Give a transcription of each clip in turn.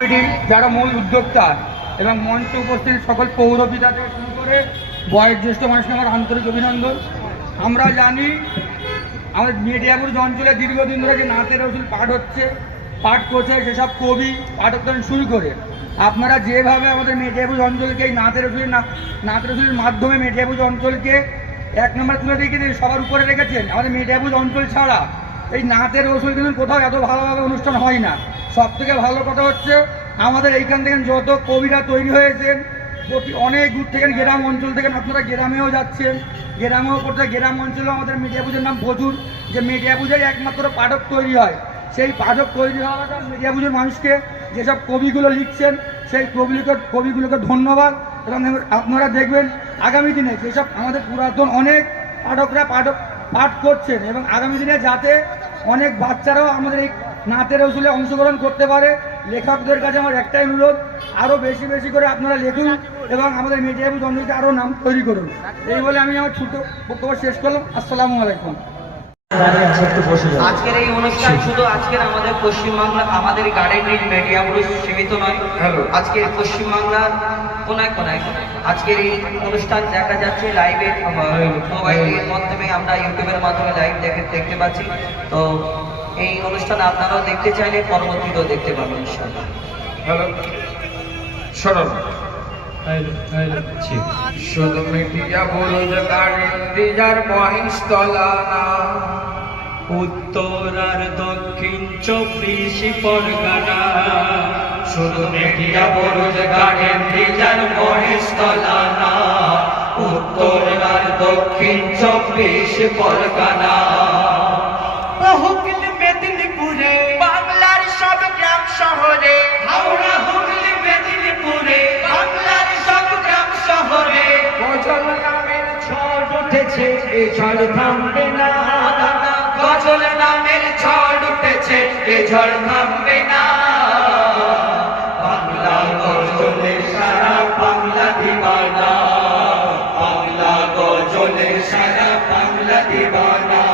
কমিটির যারা মূল উদ্যোক্তা এবং মঞ্চে উপস্থিত সকল পৌরপিতা থেকে শুরু করে বয়োজ্যেষ্ঠ মানুষকে আমার আন্তরিক অভিনন্দন। আমরা জানি আমাদের মেদিয়াপুর অঞ্চলে দীর্ঘদিন ধরে যে নাতের রসুল পাঠ করছে সেসব কবি পাঠক শুরু করে আপনারা যেভাবে আমাদের মেদিয়াপুর অঞ্চলকে এই নাতের রসুলের মাধ্যমে মেদিয়াপুর অঞ্চলকে এক নম্বর তুলে রেখে সবার উপরে রেখেছেন। আমাদের মেদিয়াপুর অঞ্চল ছাড়া এই নাতের রসুল কিন্তু কোথাও এত ভালোভাবে অনুষ্ঠান হয় না। সব থেকে ভালো কথা হচ্ছে আমাদের এইখান থেকে যত কবিরা তৈরি হয়েছেন অনেক দূর থেকে গ্রাম অঞ্চল থেকে আপনারা গ্রামেও যাচ্ছেন, গ্রামেও করতে গ্রাম অঞ্চলেও আমাদের মিডিয়া পুজোর নাম প্রচুর, যে মিডিয়া পুজোয় একমাত্র পাঠক তৈরি হয়। সেই পাঠক তৈরি হওয়াটা মিডিয়া পুজোর মানুষকে যেসব কবিগুলো লিখছেন সেই কবিগুলোকে ধন্যবাদ। এবং আপনারা দেখবেন আগামী দিনে যেসব আমাদের পুরাতন অনেক পাঠকরা পাঠ করছেন এবং আগামী দিনে যাতে অনেক বাচ্চারাও আমাদের এই নাতের রসুলে অংশগ্রহণ করতে পারে। লেখকদের কাছে আমার একটাই অনুরোধ, আরও বেশি বেশি করে আপনারা লিখুন এবং আমাদের মিডিয়াপুর অঞ্চলকে আরও নাম তৈরি করুন। এই বলে আমি আমার ছোট বক্তব্য শেষ করলাম। আসসালামু আলাইকুম। আজকের এই অনুষ্ঠান শুধু আজকের আমাদের পশ্চিমবাংলা আমাদের গার্ডেন রিচ মেদিয়াপুর সীমিত নয়, আজকের পশ্চিমবাংলার কোনায় কোনায় আজকের এই অনুষ্ঠান দেখা যাচ্ছে লাইভে, মোবাইলের মাধ্যমে আমরা ইউটিউবের মাধ্যমে লাইভ দেখতে পাচ্ছি। তো এই অনুষ্ঠান আপনারাও দেখতে চাইলে পরবর্তীতেও দেখতে পাবেন ইনশাআল্লাহ। শুধু মিডিয়া বুরুজ গাড়ির মহিষতলা না, উত্তর আর দক্ষিণ 24 পরগনা। শুধু মিডিয়া বুরুজ গাড়ির মহিষতলা না, উত্তর আর দক্ষিণ 24 পরগনা। হুগলি মেদিনীপুরে বাংলার সব গ্রাম শহরে, হাওড়া হুগলি মেদিনীপুরে বাংলার সব গ্রাম শহরে গজল নামের ঝড় উঠেছে, এ ঝড় থামবে না। গজল নামের ঝড় উঠেছে, এ ঝড় থামবে না। বাংলা গজলের সারা বাংলা দিবানা, বাংলা গজলের সারা বাংলা দিবানা।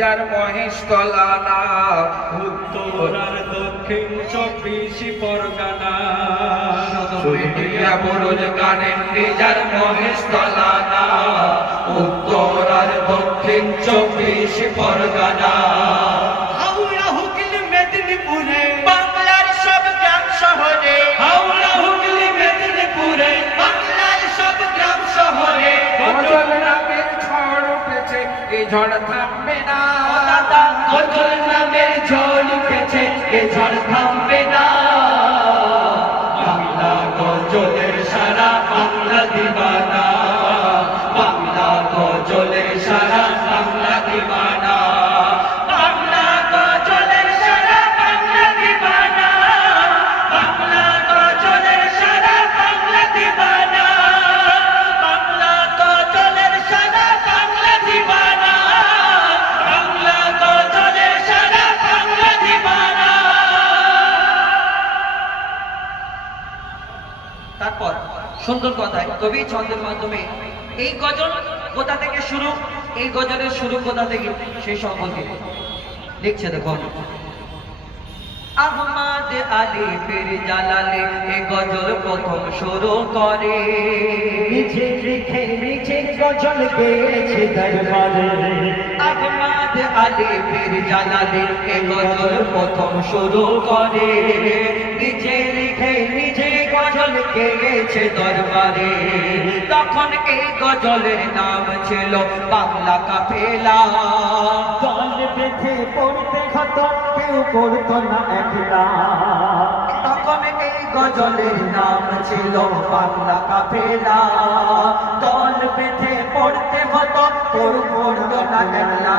গাড়ির মহিষতলা না, উত্তর আর দক্ষিণ 24 পরগনা। মিডিয়া বুরুজ গাড়ির মহিষতলা না, উত্তর আর দক্ষিণ 24 পরগনা। হাওড়া হুগলি মেদিনীপুরে বাংলার সব গ্রাম শহরে, হাওড়া হুগলি মেদিনীপুরে বাংলার সব গ্রাম শহরে গজল নামের ঝড় উঠেছে, এ ঝড় থামবে না। গজল নামের ঝড় উঠেছে, এ ঝড় থামবে না। বাংলা গজলের সারা বাংলা দিবানা, বাংলা গজলের সারা বাংলা দিবানা। বাংলা গজলের সারা বাংলা দিবানা, বাংলা গজলের সারা বাংলা দিবানা, বাংলা গজলের সারা বাংলা দিবানা, বাংলা গজলের সারা বাংলা দিবানা। তারপর সুন্দর কথায় কবি ছন্দের মাধ্যমে এই গজল কোথা থেকে শুরু, এই গজলের শুরু কোথা থেকে সেই সম্পর্কে লিখছে। দেখুন, আহমদ আলী পীর জালালে এই গজল প্রথম শুরু করে, নিচে রেখে নিচে গজল গেয়েছে দরবারে। আহমদ আলী পীর জালালে এই গজল প্রথম শুরু করে, নিচে রেখে নিজে গজল গেয়েছে দরবারে। তখন এই গজলের নাম ছিল বাংলা কাফেলা। দল বেঁধে পড়তে হতো, কেউ পড়তো না একলা। তখন এই গজলের নাম ছিল বাংলা কাফেলা। দল বেঁধে পড়তে হতো, কেউ পড়তো না একলা।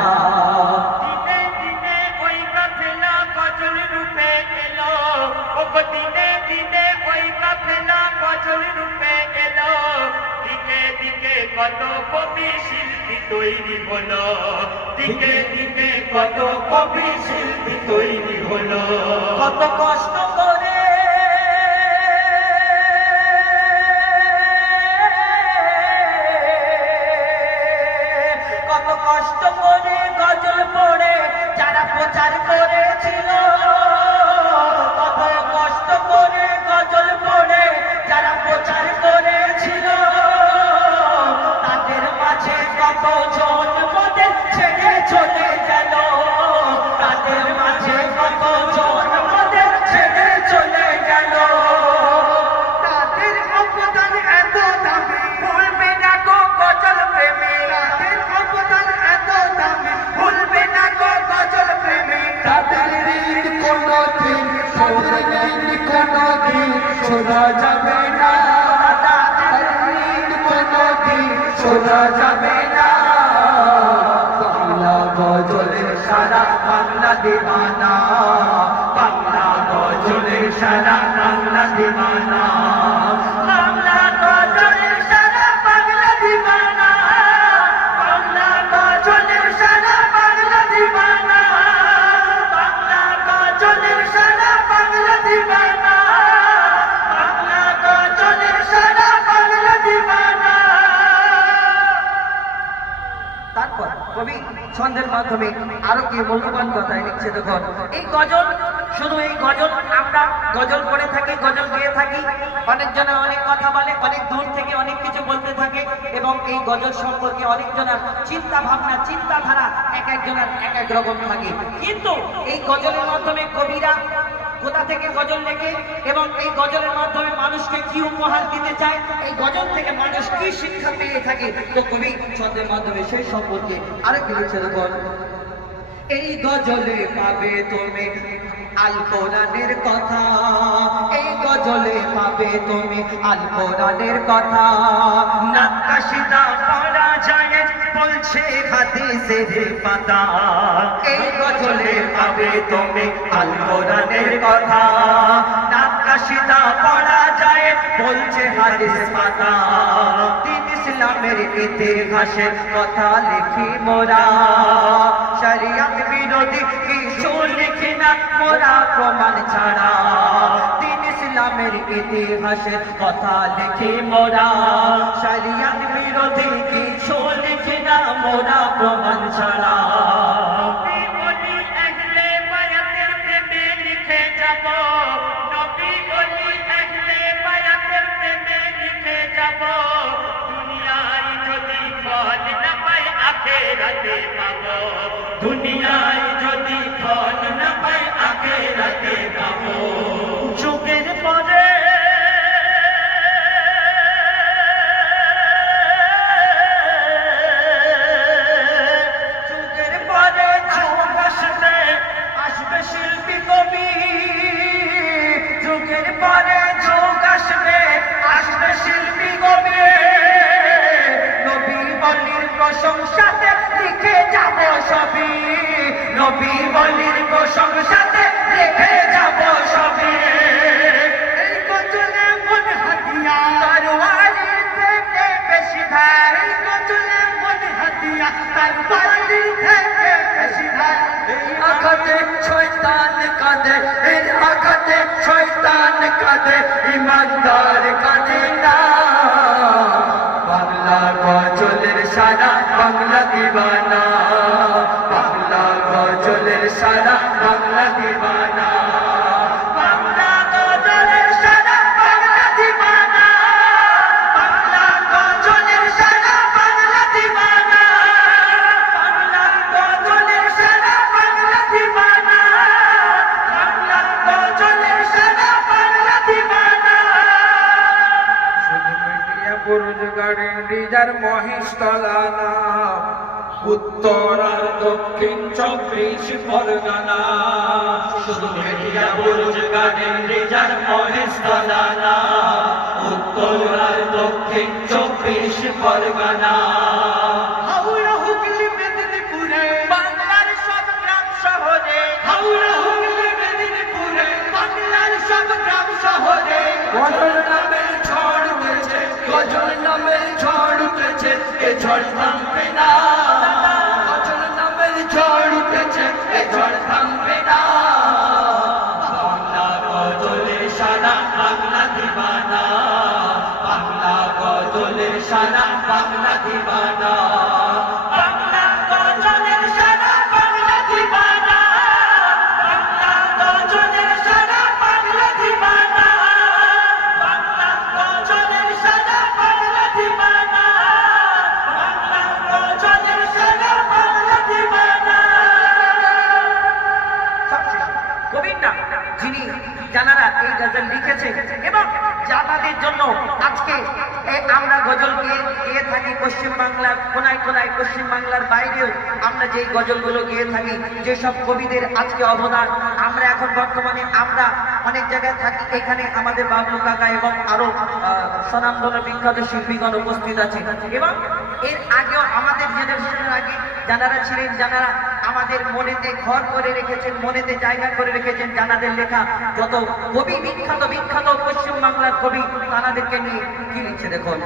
দিনে দিনে ওই কাফেলা গজল রূপে এলো, ও দিনে দিনে ওই কাফেলা গজল রূপে এলো। দিকে দিকে কত কবি শিল্পী তৈরি হলো, দিকে দিকে কত কবি শিল্পী তৈরি হলো। কত কষ্ট করে কত কষ্ট করে গজল পড়ে যারা প্রচার করেছিল, কত কষ্ট করে গজল পড়ে যারা প্রচার করেছিল, তাদের মাঝে কত জন মোদের ছেড়ে চলে গেল, তাদের মাঝে কত জন মোদের ছেড়ে চলে গেল। তাদের অবদান এত দামি ভুলবে না গো গজল প্রেমী, তাদের অবদান এত দামি ভুলবে না গো গজল প্রেমী। তাদের ঋণ কোনোদিন, তাদের ঋণ কোনোদিন শোধা যাবে না, তাদের ঋণ কোনোদিন শোধা যাবে না। বাংলা গজলের সারা বাংলা দিওয়ানা, বাংলা গজলের সারা বাংলা দিওয়ানা, বাংলা গজলের সারা বাংলা দিওয়ানা, বাংলা গজলের সারা বাংলা দিওয়ানা, বাংলা গজলের সারা বাংলা দিওয়ানা, বাংলা গজলের সারা বাংলা দিওয়ানা। তারপর কবি ছন্দের মাধ্যমে আরো কি মূল্যবান কথায় লিখছে দেখুন, এই গজল শুধু এই গজল আমরা গজল করে থাকি, গজল গেয়ে থাকি, অনেকজনে অনেক কথা বলে, অনেক দূর থেকে অনেক কিছু বলতে থাকে এবং এই গজল সম্পর্কে অনেকজনের চিন্তা ভাবনা চিন্তাধারা এক একজনের এক এক রকম থাকে। কিন্তু এই গজলের মাধ্যমে কবিরা কোথা থেকে গজল লেখে এবং এই গজলের মাধ্যমে মানুষকে কি উপহার দিতে চায়, এই গজল থেকে মানুষ কি শিক্ষা পেয়ে থাকে, তো কবি ছন্দের মাধ্যমে সেই সম্পর্কে আরেক লিখছে দেখুন, এই গজলে পাবে তুমি আল কোরআনের কথা, এই গজলে পাবে তুমি আল কোরআনের কথা, নাক্কাশিদা পড়া যায় বলছে হাদিসের পাতা, এই গজলে পাবে তুমি আল কোরআনের কথা, নাক্কাশিদা পড়া যায় বলছে হাদিস পাতা। দিন ইসলামের ইতিহাসের কথা লিখি মোরা, শরিয়ত বিরোধী কিছু লিখি না মোরা প্রমাণ ছাড়া, দিন ইসলামের ইতিহাসের কথা লিখি মোরা, শরিয়ত বিরোধী কিছু লিখি না মোরা প্রমাণ ছাড়া। নবী বলি আহলে বায়াতের প্রেমে লিখে যাব, নবী বলি আহলে বায়াতের প্রেমে লিখে যাব, দুনিয়ায় যদি ফল না পাই আখিরাতে পাবো, দুনিয়ায় যদি ফল না পাই আখিরাতে পাবো। যুগের পরে যুগের পরে যুগ আসবে, আসবে শিল্পী কবি, যুগের পরে যুগ আসবে, আসবে শিল্পী কবি, নবী বলির প্রশংসাতে লিখে যাব সবই, নবী বলির প্রশংসাতে লিখে যাব সবই। এই গজলে মন হাতিয়া, তরবারির থেকে বেশি ধার, এই গজলে মন হাতিয়া, তার বাড়ির থেকে বেশি ধার। এই আঘাতে শয়তান কাঁদে, এই আঘাতে শয়তান কাঁদে, ইমানদার কাঁদে না। বাংলা গজলের সারা বাংলা দিওয়ানা, বাংলা গজলের সারা বাংলা দিওয়ানা, বাংলা গজলের সারা বাংলা দিওয়ানা, বাংলা গজলের সারা বাংলা দিওয়ানা, বাংলা গজলের সারা বাংলা দিওয়ানা, বাংলা গজলের সারা বাংলা দিওয়ানা। শুধু মিডিয়া বুরুজ গাড়ি রিজার মহেশতলা না, উত্তর আর দক্ষিণ 24 পরগনা, শুধু মেডিয়া বুরুজ গার্ডেন রিজার মহেশতলা না, উত্তর আর দক্ষিণ 24 পরগনা। হাওড়া হুগলি মেদিনীপুরে, বাংলার সব গ্রাম শহরে, হাওড়া হুগলি মেদিনীপুরে, বাংলার সব গ্রাম শহরে গজল নামের ঝড় উঠেছে, গজল নামের ঝড় জন্য আজকে আমরা গজল গেয়ে থাকি পশ্চিমবাংলার কোনায় কোনায়, পশ্চিমবাংলার বাইরেও আমরা যেই গজলগুলো গেয়ে থাকি, যেসব কবিদের আজকে অবদান, আমরা এখন বর্তমানে আমরা অনেক জায়গায় থাকি, এখানে আমাদের বাবলু কাকা এবং আরো স্বনামধন্য বিখ্যাত শিল্পীগণ উপস্থিত আছে। এবং এর আগেও আমাদের জেনারেশনের আগে যারা ছিলেন, যারা আমাদের মনেতে ঘর করে রেখেছেন, মনেতে জায়গা করে রেখেছেন, যাদের লেখা যত কবি বিখ্যাত বিখ্যাত পশ্চিমবাংলার কবি, তাদেরকে নিয়ে কি লিখছে দেখুন।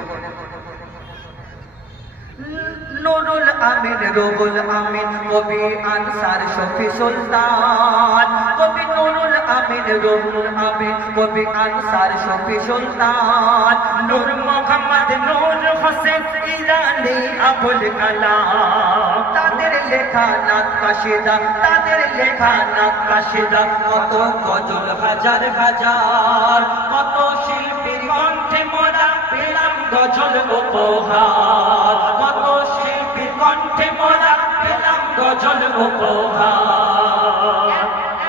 নুরুল আমিন, রুহুল আমিন, কবি আনসার শফি সুলতান, কবি নুরুল আমিন, রুহুল আমিন, কবি আনসার শফি সুলতান, নূর মোহাম্মদ, নূর হোসেন ইরানি, আবুল কালাম, তাদের লেখা নাত কাশিদা, তাদের লেখা নাত কাশিদা, কত গজল হাজার হাজার, কত শিল্পীর কণ্ঠে মোরা পেলাম গজল উপহার, কত শিল্পীর কণ্ঠে মোরা পেলাম গজল উপহার।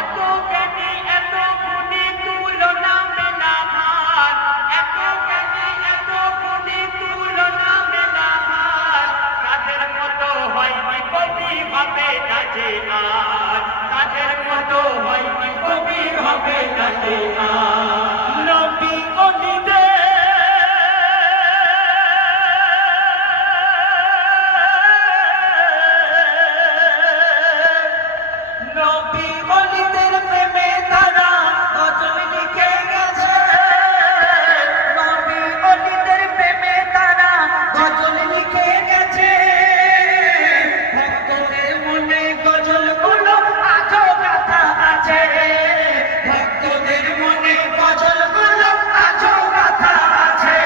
এত জ্ঞানী এত গুণী তুলনা মেলা ভার, এত জ্ঞানী এত গুণী তুলনা মেলা ভার, তাদের মতো হয়নি কবি হবে না যে আর, তাদের মতো হয়নি কবি হবে না যে আর। নবী অলিদের নবী অলিদের প্রেমে তারা গজল লিখে গেছে, নবী অলিদের প্রেমে তারা গজল লিখে গেছে, ভক্তদের মনে গজলগুলো আজও গাথা আছে, ভক্তদের মনে গজলগুলো আজও গাথা আছে।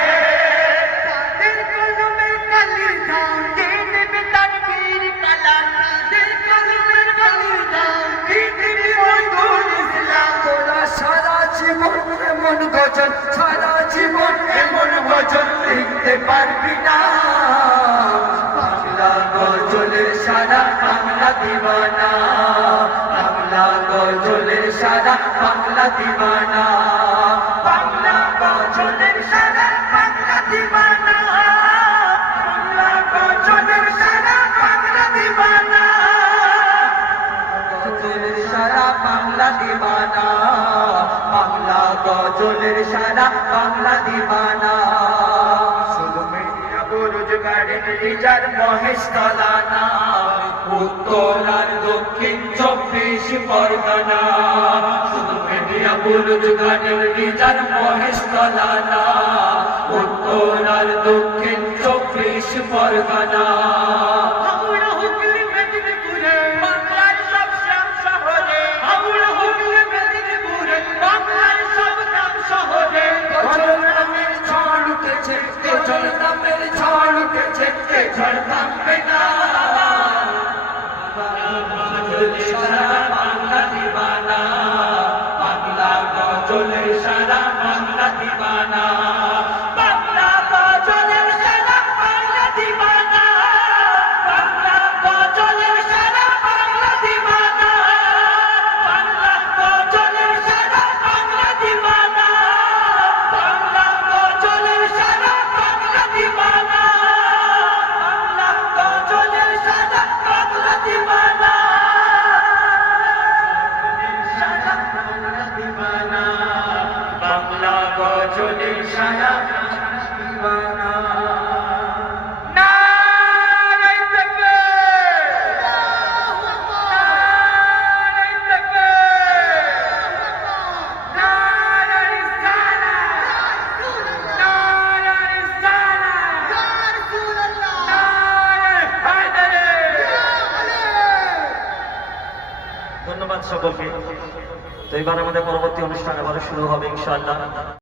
তাদের কলমের কালি দাও, দিয়ে দেবে তাকবীর কালাম, তাদের কলমের কালি দাও, দিয়ে দেবে মধুর ইসলাম। তোরা সারা জীবন এমন গজল, সারা জীবন এমন গজল লিখতে পারবি না, বাংলা গজলের সারা বাংলা দিওয়ানা, বাংলা গজলের সারা বাংলা দিওয়ানা, বাংলা গজলের সারা বাংলা দিওয়ানা, বাংলা গজলের সারা বাংলা দিওয়ানা, গজলের সারা বাংলা দিওয়ানা, বাংলা গজলের সারা বাংলা দিওয়ানা। শুধু মিডিয়া রোজগারের রিজার মহেশ তলানা, উত্তর আর দক্ষিণ 24 পরগনা, শুধু মিডিয়া রোজগারের রিজার মহেশ তলানা, উত্তর আর দক্ষিণ 24 পরগনা। হাওড়া হুগলি মেদিনীপুরে বাংলার সব গ্রাম শহরে, হাওড়া হুগলি মেদিনীপুরে বাংলার সব গ্রাম শহরে, গজল নামের ঝড় উঠেছে, গজল নামের ঝড় উঠেছে, এ ঝড় থামবে না। সারা বাংলা দিওয়ানা, বাংলা গজলের সারা বাংলা দিওয়ানা, বাংলা গজলের সারা বাংলা দিওয়ানা, বাংলা গজলের সারা বাংলা দিওয়ানা, বাংলা গজলের সারা বাংলা দিওয়ানা, বাংলা গজলের সারা বাংলা দিওয়ানা, বাংলা গজলের সারা বাংলা দিওয়ানা, সারা বাংলা দিওয়ানা, বাংলা গজলের সারা দিওয়ানা। নারায়ে তাকবীর, নারায়ে তাকবীর, নারায়ে রিসালাত, নারায়ে রিসালাত, নারায়ে হায়দারি। ধন্যবাদ সকলকে। তো এবার আমাদের পরবর্তী অনুষ্ঠান আবার শুরু হবে ইনশাআল্লাহ।